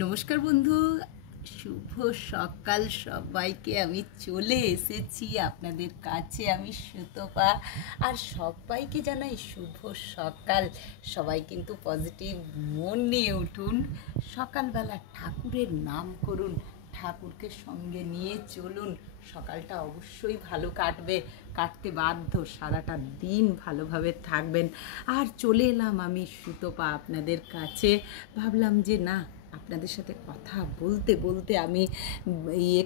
নমস্কার বন্ধু, শুভ সকাল সবাইকে। আমি চলে এসেছি আপনাদের কাছে, আমি সুতপা। আর সবাইকে জানাই শুভ সকাল। সবাই কিন্তু পজিটিভ মন নিয়ে উঠুন, সকালবেলা ঠাকুরের নাম করুন, ঠাকুরকে সঙ্গে নিয়ে চলুন। সকালটা অবশ্যই ভালো কাটতে বাধ্য, সারাটা দিন ভালোভাবে থাকবেন। আর চলে এলাম আমি সুতপা আপনাদের কাছে। ভাবলাম যে না, আপনাদের সাথে কথা বলতে বলতে আমি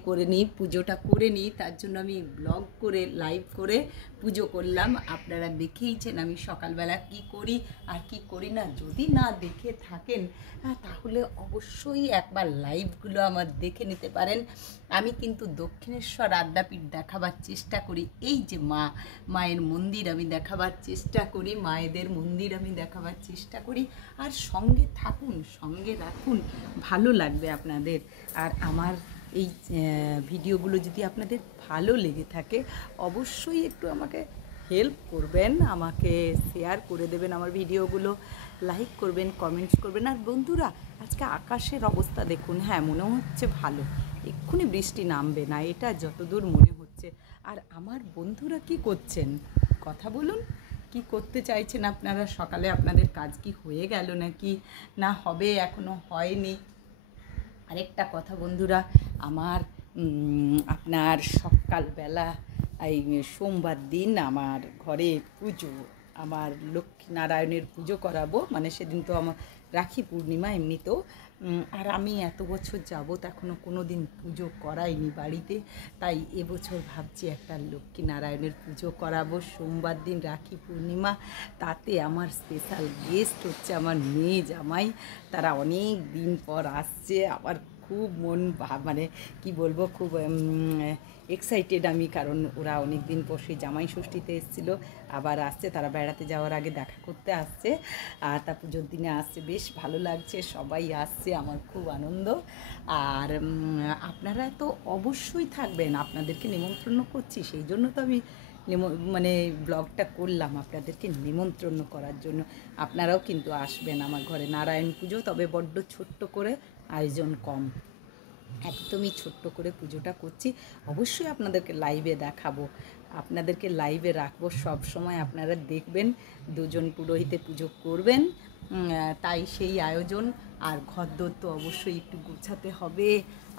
করে নিই, পুজোটা করে নিই। তার জন্য আমি ব্লগ করে লাইভ করে পুজো করলাম। আপনারা দেখেইছেন আমি সকালবেলা কি করি আর কি করি না। যদি না দেখে থাকেন তাহলে অবশ্যই একবার লাইভগুলো আমার দেখে নিতে পারেন। আমি কিন্তু দক্ষিণেশ্বর আদ্যাপীঠ দেখাবার চেষ্টা করি। এই যে মায়ের মন্দির আমি দেখাবার চেষ্টা করি, মায়েদের মন্দির আমি দেখাবার চেষ্টা করি। আর সঙ্গে থাকুন, সঙ্গে রাখুন, ভালো লাগবে আপনাদের। আর আমার এই ভিডিওগুলো যদি আপনাদের ভালো লেগে থাকে অবশ্যই একটু আমাকে হেল্প করবেন, আমাকে শেয়ার করে দেবেন আমার ভিডিওগুলো, লাইক করবেন, কমেন্টস করবেন। আর বন্ধুরা, আজকে আকাশের অবস্থা দেখুন। হ্যাঁ, মনে হচ্ছে ভালো, এক্ষুনি বৃষ্টি নামবে না, এটা যতদূর মনে হচ্ছে। আর আমার বন্ধুরা কি করছেন কথা বলুন, কি করতে চাইছেন আপনারা? সকালে আপনাদের কাজ কি হয়ে গেল নাকি না হবে, এখনো হয়নি? আরেকটা কথা বন্ধুরা, আমার আপনার সকালবেলা এই সোমবার দিন আমার ঘরে পুজো, আমার লক্ষ্মীনারায়ণের পুজো করাবো। মানে সেদিন তো আমার রাখি পূর্ণিমা এমনিতেও। আর আমি এত বছর যাবত এখনও কোনো দিন পুজো করাইনি বাড়িতে, তাই এবছর ভাবছি একটা লক্ষ্মীনারায়ণের পুজো করাবো সোমবার দিন, রাখি পূর্ণিমা। তাতে আমার স্পেশাল গেস্ট হচ্ছে আমার মেয়ে জামাই। তারা অনেক দিন পর আসছে। আমার খুব মানে কি বলবো, খুব এক্সাইটেড আমি, কারণ ওরা অনেক দিন পর সেই জামাই ষষ্ঠীতে এসেছিলো, আবার আসছে। তারা বেড়াতে যাওয়ার আগে দেখা করতে আসছে, আর তা পুজোর দিনে আসছে। বেশ ভালো লাগছে, সবাই আসছে, আমার খুব আনন্দ। আর আপনারা তো অবশ্যই থাকবেন, আপনাদেরকে নিমন্ত্রণ করছি। সেই জন্য তো আমি মানে ব্লগটা করলাম, আপনাদেরকে নিমন্ত্রণ করার জন্য। আপনারাও কিন্তু আসবেন আমার ঘরে নারায়ণ পুজো, তবে বড্ড ছোট্ট করে, আয়োজন কম, একদমই ছোট্ট করে পুজোটা করছি। অবশ্যই আপনাদেরকে লাইভে দেখাবো, আপনাদেরকে লাইভে রাখবো সব সময়, আপনারা দেখবেন। দুজন পুরোহিতে পুজো করবেন, তাই সেই আয়োজন। আর ঘরদোর তো অবশ্যই একটু গোছাতে হবে।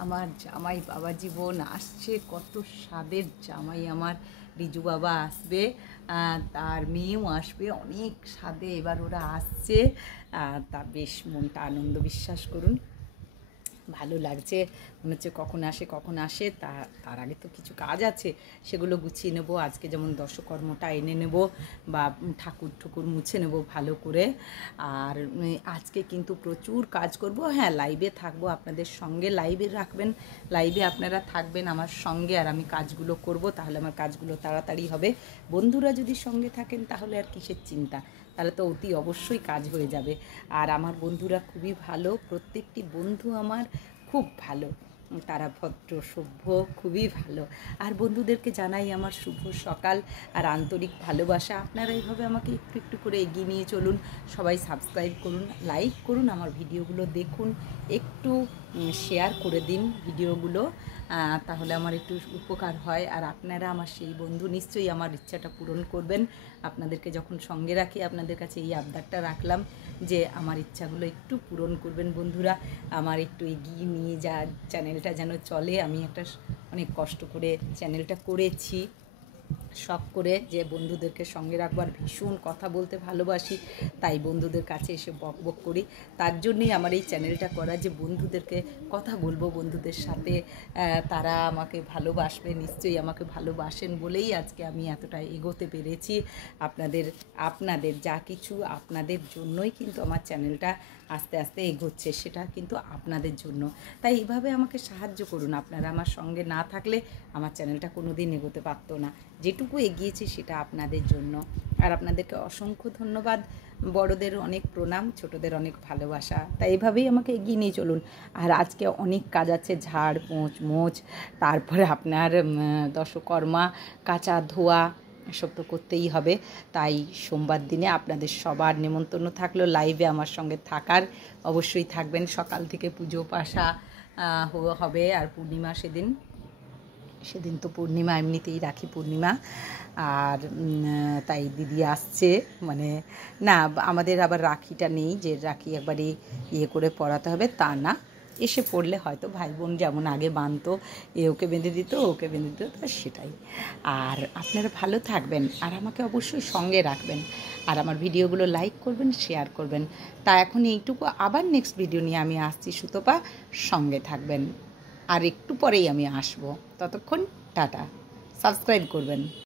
আমার জামাই বাবা জীবন আসছে, কত স্বাদের জামাই আমার। রিজু বাবা আসবে, তার মেয়েও আসবে, অনেক স্বাদে এবার ওরা আসছে। তা বেশ মনটা আনন্দ, বিশ্বাস করুন, ভালো লাগছে। মনে হচ্ছে কখন আসে। তার আগে তো কিছু কাজ আছে, সেগুলো গুছিয়ে নেব। আজকে যেমন দশকর্মটা এনে নেব, বা ঠাকুর মুছে নেব ভালো করে। আর আজকে কিন্তু প্রচুর কাজ করব। হ্যাঁ, লাইভে থাকবো আপনাদের সঙ্গে, লাইভে রাখবেন, লাইভে আপনারা থাকবেন আমার সঙ্গে, আর আমি কাজগুলো করব, তাহলে আমার কাজগুলো তাড়াতাড়ি হবে। বন্ধুরা যদি সঙ্গে থাকেন তাহলে আর কিসের চিন্তা, তাহলে তো অতি অবশ্যই কাজ হয়ে যাবে। আর আমার বন্ধুরা খুবই ভালো, প্রত্যেকটি বন্ধু আমার খুব ভালো, তারা ভদ্র সভ্য, খুবই ভালো। আর বন্ধুদেরকে জানাই আমার শুভ সকাল আর আন্তরিক ভালোবাসা। আপনারা এইভাবে আমাকে একটু একটু করে এগিয়ে নিয়ে চলুন। সবাই সাবস্ক্রাইব করুন, লাইক করুন, আমার ভিডিওগুলো দেখুন, একটু শেয়ার করে দিন ভিডিওগুলো, তাহলে আমার একটু উপকার হয়। আর আপনারা আমার সেই বন্ধু, নিশ্চয়ই আমার ইচ্ছাটা পূরণ করবেন। আপনাদেরকে যখন সঙ্গে রাখি, আপনাদের কাছে এই আবদারটা রাখলাম যে আমার ইচ্ছাগুলো একটু পূরণ করবেন বন্ধুরা, আমার একটু এগিয়ে নিয়ে যা চ্যানেলটা যেন চলে। আমি একটা অনেক কষ্ট করে চ্যানেলটা করেছি, শখ করে, যে বন্ধুদেরকে সঙ্গে রাখবার, ভীষণ কথা বলতে ভালোবাসি, তাই বন্ধুদের কাছে এসে বক করি। তার জন্যই আমার এই চ্যানেলটা করা, যে বন্ধুদেরকে কথা বলবো, বন্ধুদের সাথে তারা আমাকে ভালোবাসবে, নিশ্চয়ই আমাকে ভালোবাসেন বলেই আজকে আমি এতটা এগোতে পেরেছি। আপনাদের যা কিছু, আপনাদের জন্যই কিন্তু আমার চ্যানেলটা আস্তে আস্তে এগোচ্ছে, সেটা কিন্তু আপনাদের জন্য। তাই এইভাবে আমাকে সাহায্য করুন। আপনারা আমার সঙ্গে না থাকলে আমার চ্যানেলটা কোনো দিন এগোতে পারতো না। যেটুকু এগিয়েছি সেটা আপনাদের জন্য। আর আপনাদেরকে অসংখ্য ধন্যবাদ, বড়দের অনেক প্রণাম, ছোটদের অনেক ভালোবাসা। তাই এভাবেই আমাকে এগিয়ে নিয়ে চলুন। আর আজকে অনেক কাজ আছে, ঝাড় মোছ, তারপরে আপনার দশকর্মা, কাচা ধোয়া, এসব তো করতেই হবে। তাই সোমবার দিনে আপনাদের সবার নেমন্তন্ন থাকলো লাইভে আমার সঙ্গে থাকার। অবশ্যই থাকবেন। সকাল থেকে পুজো পাশা হবে। আর পূর্ণিমা সেদিন তো পূর্ণিমা, এমনিতেই রাখি পূর্ণিমা। আর তাই দিদি আসছে, মানে না আমাদের আবার রাখিটা নেই যে রাখি একবারে করে পরাতে হবে, তা না। এসে পড়লে হয়তো ভাই বোন যেমন আগে বাঁধতো, ওকে বেঁধে দিত ওকে বেঁধে দিত, সেটাই। আর আপনারা ভালো থাকবেন আর আমাকে অবশ্যই সঙ্গে রাখবেন। আর আমার ভিডিওগুলো লাইক করবেন, শেয়ার করবেন। তা এখন এইটুকু, আবার নেক্সট ভিডিও নিয়ে আমি আসছি। সুতপা, সঙ্গে থাকবেন। আর একটু পরেই আমি আসবো। ততক্ষণ টাটা। সাবস্ক্রাইব করবেন।